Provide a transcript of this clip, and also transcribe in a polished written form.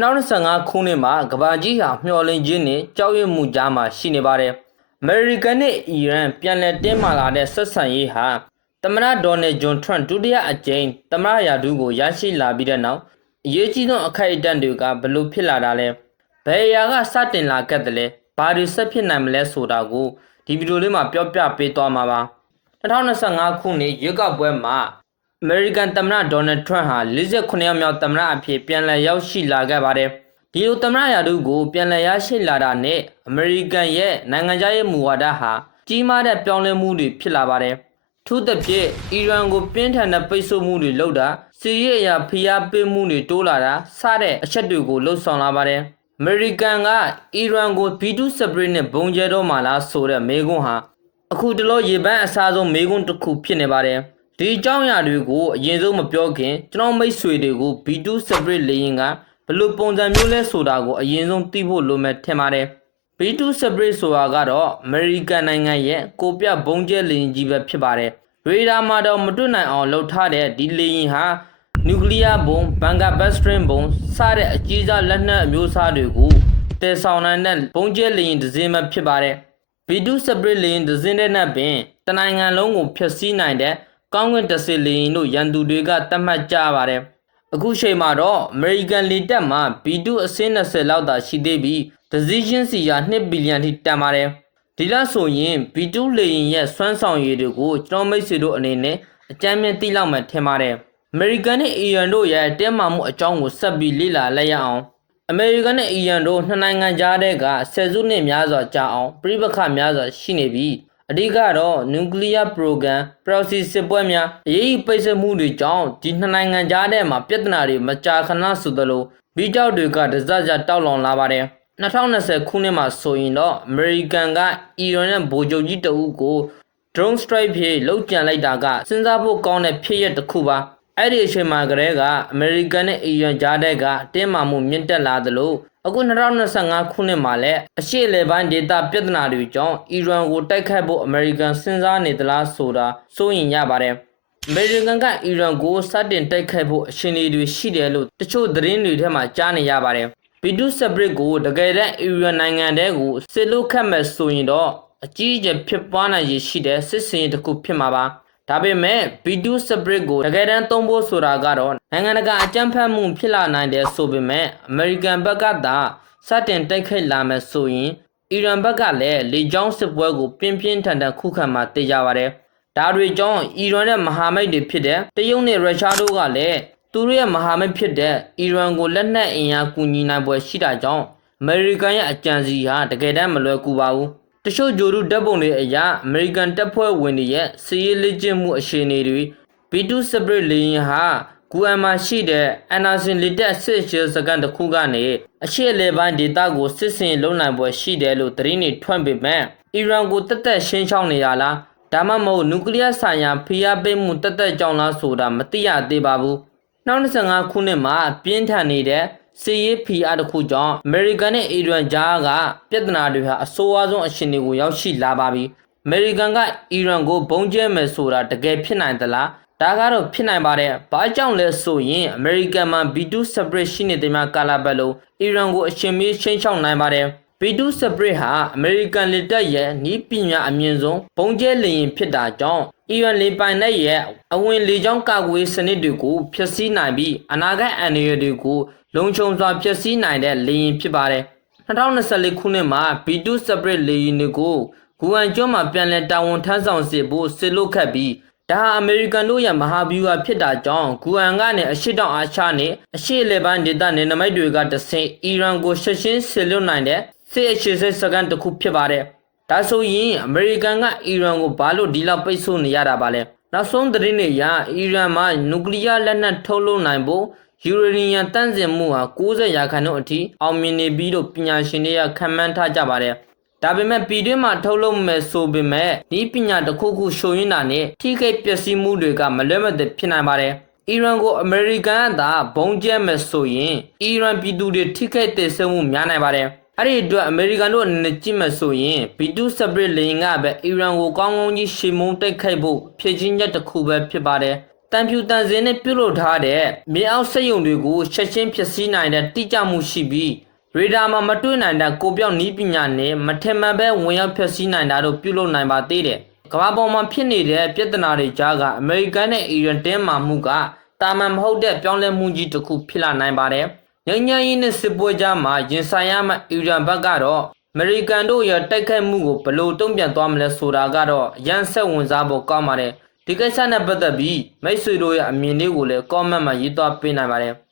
နောက်25ခုနှစ်မှာကဘာကြီးဟာမျှော်လင့်ခြင်းနဲ့ကြောက်ရွံ့မှုကြားမှာရှိနေပါတယ်။အမေရိကန်နဲ့အီရန်ပြန်လည်တင်းမာလာတဲ့ဆက်ဆံရေးဟာသမ္မတဒေါ်နယ်ဂျွန်ထရန့်ဒုတိယအကြိမ်သမ္မတရာထူးကိုရရှိလာပြီးတဲ့နောက်အရေးကြီးဆုံးအခိုက်အတန့်တွေကဘလို့ဖြစ်လာတာလဲ။ဘယ်အရာကစတင်လာခဲ့တယ်လဲ။ဘာတွေဆက်ဖြစ်နိုင်မလဲဆိုတာကိုဒီဗီဒီယိုလေးမှာပြောပြပေးသွားမှာပါ။2025ခုနှစ်ရွေးကောက်ပွဲမှာအမေရိကန်သမ္မတဒေါ်နယ်ထရန့်ဟာ48ယောက်မြောက်သမ္မတအဖြစ်ပြန်လည်ရောက်ရှိလာခဲ့ပါတယ်။ဒီလိုသမ္မတရာထူးကိုပြန်လည်ရရှိလာတာနဲ့အမေရိကန်ရဲ့နိုင်ငံခြားရေးမူဝါဒဟာကြီးမားတဲ့ပြောင်းလဲမှုတွေဖြစ်လာပါတယ်။ထို့သဖြင့်အီရန်ကိုပြင်းထန်တဲ့ပိတ်ဆို့မှုတွေလုပ်တာစီးရေးအရာဖိအားပေးမှုတွေတိုးလာတာစတဲ့အချက်တွေကိုလှုံ့ဆော်လာပါတယ်။အမေရိကန်ကအီရန်ကို B2 Spirit နဲ့ဘုံကျဲတော့မှလားဆိုတဲ့မေးခွန်းဟာအခုတလောရေပန်းအစားဆုံးမေးခွန်းတစ်ခုဖြစ်နေပါတယ်။ဒီအကြောင်းအရာတွေကိုအရင်ဆုံးမပြောခင်ကျွန်တော်မိတ်ဆွေတွေကို B2 Spirit လေရင်ကဘယ်လိုပုံစံမျိုးလဲဆိုတာကိုအရင်ဆုံးသိဖို့လိုမယ်ထင်ပါတယ်။ B2 Spirit ဆိုတာကတော့အမေရိကန်နိုင်ငံရဲ့ကိုပြဘုံကျဲလေရင်ကြီးပဲဖြစ်ပါတယ်။ရေဒါမှာတော့မတွတ်နိုင်အောင်လှုပ်ထားတဲ့ဒီလေရင်ဟာနျူကလ িয়ার ဘုံဘန်ကာဘတ်စထရင်ဘုံစတဲ့အကြီးစားလက်နက်အမျိုးအစားတွေကိုတည်ဆောင်နိုင်တဲ့ဘုံကျဲလေရင်တစ်စင်းပဲဖြစ်ပါတယ်။ B2 Spirit လေရင်တစ်စင်းတဲ့နဲ့ပင်တနိုင်ငံလုံးကိုဖျက်ဆီးနိုင်တဲ့ကောင်းကင်တဆစ်လေရင်တို့ရန်သူတွေကတတ်မှတ်ကြပါတယ်။အခုချိန်မှာတော့အမေရိကန်လေတပ်မှာ B2 အစင်း20လောက်သာရှိသေးပြီးတစ်စီးချင်းစီက2ဘီလီယံထိတန်ပါတယ်။ဒီလားဆိုရင် B2 လေရင်ရဲ့စွမ်းဆောင်ရည်တွေကိုကျွန်တော်မိတ်ဆွေတို့အနေနဲ့အကြမ်းမြင်သိလောက်မှထင်ပါတယ်။အမေရိကန်နဲ့အီရန်တို့ရဲ့တင်းမာမှုအကြောင်းကိုဆက်ပြီးလေ့လာလိုက်ရအောင်။အမေရိကန်နဲ့အီရန်တို့နှစ်နိုင်ငံကြားတဲ့ကဆယ်စုနှစ်များစွာကြာအောင်ပြည်ပခါများစွာရှိနေပြီးအဓိကတော့နျူကလ িয়ার ပရိုဂရမ်ပရိုစီစစ်ပွဲများအရေးပိတ်ဆို့မှုတွေကြောင့်ဒီနှစ်နိုင်ငံကြားထဲမှာပြဿနာတွေမကြာခဏဆိုသလိုဘီကြောက်တွေကတစကြတောက်လောင်လာပါတယ်2020ခုနှစ်မှာဆိုရင်တော့အမေရိကန်ကအီရန်နဲ့ဗိုလ်ချုပ်ကြီးတအုပ်ကို drone strike ဖြင့်လှုပ်ကြံလိုက်တာကစဉ်းစားဖို့ကောင်းတဲ့ဖြစ်ရပ်တစ်ခုပါအဲ့ဒီအချိန်မှာကတည်းကအမေရိကန်နဲ့အီရန်ကြားတဲ့ကတင်းမာမှုမြင့်တက်လာသလိုအခု2025ခုနှစ်မှာလည်းအရှေ့အလယ်ပိုင်းဒေသပြဿနာတွေကြောင့်အီရန်ကိုတိုက်ခိုက်ဖို့အမေရိကန်စဉ်းစားနေသလားဆိုတာစိုးရင်ရပါတယ်။အမေရိကန်ကအီရန်ကိုစတင်တိုက်ခိုက်ဖို့အရှင်တွေရှိတယ်လို့တချို့သတင်းတွေထဲမှာကြားနေရပါတယ်။ B2 Spirit ကိုတကယ်တမ်းအီရန်နိုင်ငံတဲကိုစစ်လို့ခတ်မဲ့ဆိုရင်တော့အကြီးအကျယ်ဖြစ်ပွားနိုင်ရရှိတဲ့စစ်စင်ရေးတစ်ခုဖြစ်မှာပါ။ဒါပေမဲ့ B2 Spirit ကိုတကယ်တမ်းသုံးဖို့ဆိုတာကတော့နိုင်ငံတကာအကြမ်းဖက်မှုဖြစ်လာနိုင်တယ်ဆိုပေမဲ့အမေရိကန်ဘက်ကသာစတင်တိုက်ခိုက်လာမယ်ဆိုရင်အီရန်ဘက်ကလည်းလေကြောင်းစစ်ပွဲကိုပြင်းပြင်းထန်ထန်ခုခံမှာသိကြပါတယ်။ဒါတွေကြောင့်အီရန်ရဲ့မဟာမိတ်တွေဖြစ်တဲ့တရုတ်နဲ့ရုရှားတို့ကလည်းသူတို့ရဲ့မဟာမိတ်ဖြစ်တဲ့အီရန်ကိုလက်နက်အင်အားကူညီနိုင်ပွဲရှိတာကြောင့်အမေရိကန်ရဲ့အကြံစီဟာတကယ်တမ်းမလွယ်ကူပါဘူး။တချို့ဂျိုဒူတပ်ပုံတွေအရအမေရိကန်တပ်ဖွဲ့ဝင်တွေရဲ့စစ်ရေးလေ့ကျင့်မှုအခြေအနေတွေ B2 Spirit လေယာဉ်ဟာဂူအန်မှာရှိတဲ့အန်နာဆင်လေတပ်စစ်ရှေစကန်တစ်ခုကနေအရှေ့အလယ်ပိုင်းဒေသကိုစစ်စင်လုံနိုင်ပွဲရှိတယ်လို့သတင်းတွေထွက်ပေမဲ့အီရန်ကိုတက်တက်ရှင်းချောင်းနေရလားဒါမှမဟုတ်နျူကလ িয়ার ဆိုင်ရာဖိအားပေးမှုတက်တက်ကြောင်းလားဆိုတာမသိရသေးပါဘူး။2025ခုနှစ်မှာပြင်းထန်နေတဲ့စစ်ရေးဖိအားတစ်ခုကြောင့်အမေရိကန်နဲ့အီရန်ကြားကပြဿနာတွေဟာအဆိုးအဆုံးအခြေအနေကိုရောက်ရှိလာပါပြီ။အမေရိကန်ကအီရန်ကိုဘုံကျဲမယ်ဆိုတာတကယ်ဖြစ်နိုင်သလား။ဒါကတော့ဖြစ်နိုင်ပါတယ်။ဘာကြောင့်လဲဆိုရင်အမေရိကန်မှာ B2 Spirit ရှိနေတဲ့များကာလာပတ်လို့အီရန်ကိုအရှင်မီးချင်းချောင်းနိုင်ပါတယ်။ B2 Spirit ဟာအမေရိကန်လေတပ်ရဲ့နည်းပညာအမြင့်ဆုံးဘုံကျဲလေယာဉ်ဖြစ်တာကြောင့်အီရန်လေပိုင်နက်ရဲ့အဝင်လေကြောင်းကာကွယ်စနစ်တွေကိုဖျက်ဆီးနိုင်ပြီးအနာဂတ်အန္တရာယ်တွေကိုလုံခြုံစွာဖျက်ဆီးနိုင်တဲ့လေယာဉ်ဖြစ်ပါတယ်။2024ခုနှစ်မှာ B2 Spirit လေယာဉ်တွေကိုဂူအန်ကျွန်းမှာပြန်လည်တာဝန်ထမ်းဆောင်စေဖို့စစ်လို့ခတ်ပြီးဒါဟာအမေရိကန်တို့ရဲ့မဟာဗျူဟာဖြစ်တာကြောင့်ဂူအန်ကနေအရှေ့တောင်အာရှနဲ့အရှေ့အလယ်ပိုင်းဒေသနယ်နိမိတ်တွေကတဆင့်အီရန်ကိုရှင်းရှင်းဆစ်လွတ်နိုင်တဲ့စစ်အခြေစစ်စကန်တစ်ခုဖြစ်ပါတယ်။ဒါဆိုရင်အမေရိကန်ကအီရန်ကိုဘာလို့ဒီလောက်ပိတ်ဆို့နေရတာပါလဲ။နောက်ဆုံးသတင်းတွေအရအီရန်မှာနျူကလ িয়ার လက်နက်ထုတ်လုပ်နိုင်ဖို့ယူရေနီယံတန့်စင်မှုဟာ90%အထိအောင်မြင်နေပြီးလို့ပညာရှင်တွေကခန့်မှန်းထားကြပါတယ်။ဒါပေမဲ့ပြည်တွင်းမှာထုတ်လုပ်မယ်ဆိုပေမဲ့ဒီပညာတစ်ခုခုရှို့ရင်းတာနဲ့ထိခိုက်ပျက်စီးမှုတွေကမလွဲမသွေဖြစ်နိုင်ပါတယ်။အီရန်ကိုအမေရိကန်ကသာဘုံကျဲမယ်ဆိုရင်အီရန်ပြည်သူတွေထိခိုက်ဒေဆုံးမှုများနိုင်ပါတယ်။အဲ့ဒီအတွက်အမေရိကန်တို့အနေနဲ့ကြည့်မယ်ဆိုရင် B2 Spirit လေယာဉ်ကပဲအီရန်ကိုကောင်းကောင်းကြီးရှေ့မုံတိုက်ခိုက်ဖို့ဖြစ်ချင်းချက်တစ်ခုပဲဖြစ်ပါတယ်။ တ တန်ဖြူတန်စင်နဲ့ပြုလုပ်ထားတဲ့မြေအောက်စက်ရုံတွေကိုချက်ချင်းဖျက်ဆီးနိုင်တဲ့တိကျမှုရှိပြီးရေဒါမှာမတွေ့နိုင်တဲ့ကိုပြောက်နီးပညာနဲ့မထင်မှန်ပဲဝင်ရောက်ဖျက်ဆီးနိုင်တာတို့ပြုလုပ်နိုင်ပါသေးတယ်။ကမ္ဘာပေါ်မှာဖြစ်နေတဲ့ပြဿနာတွေကြားကအမေရိကန်နဲ့အီရန်တင်းမာမှုကတာမန်မဟုတ်တဲ့ပြောင်းလဲမှုကြီးတစ်ခုဖြစ်လာနိုင်ပါတယ်။ငြိမ်းချမ်းရေးနဲ့စစ်ပွဲကြားမှာရင်ဆိုင်ရမယ့်အီရန်ဘက်ကတော့အမေရိကန်တို့ရဲ့တိုက်ခိုက်မှုကိုဘယ်လိုတုံ့ပြန်သွားမလဲဆိုတာကတော့ရန်ဆက်ဝင်စားဖို့ကောင်းပါတယ်။ဒီကိစ္စနဲ့ပတ်သက်ပြီးမိတ်ဆွေတို့ရဲ့အမြင်လေးကိုလည်း comment မှာရေးသားပေးနိုင်ပါတယ်။